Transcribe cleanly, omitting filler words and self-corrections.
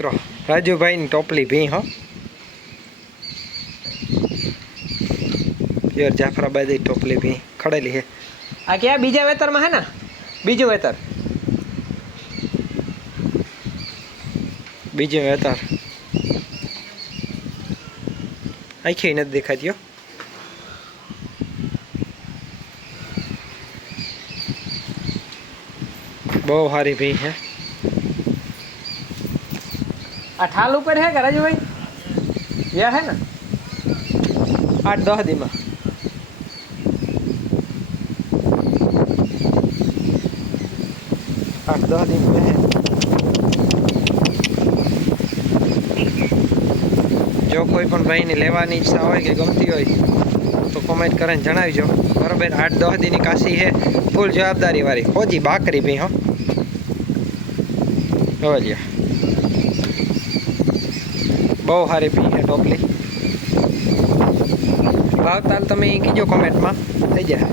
મિત્રો રાજુભાઈની ટોપલી ભી હો प्योर जाफराबादी टोपली भी खड़ेली है। आ क्या बीजा वेतर में है ना बीजू वेतर आखी नहीं दिखाती हो बहुत हारी भी है। आ ठाल ऊपर है क्या राजू भाई यह है ना 8-10 दिन में 8-10 दिन में है। जो कोई पण भाई ने लेवानी इच्छा हो कि गमती हो तो कमेंट करने जणावजो बराबर। 8-10 दिन की काशी है फूल जवाबदारी वाली खोजी बाकरी भी हो लिया बहु सारी भी है टोपली। भावताल तमे कीजो कमेंट में थी जाए।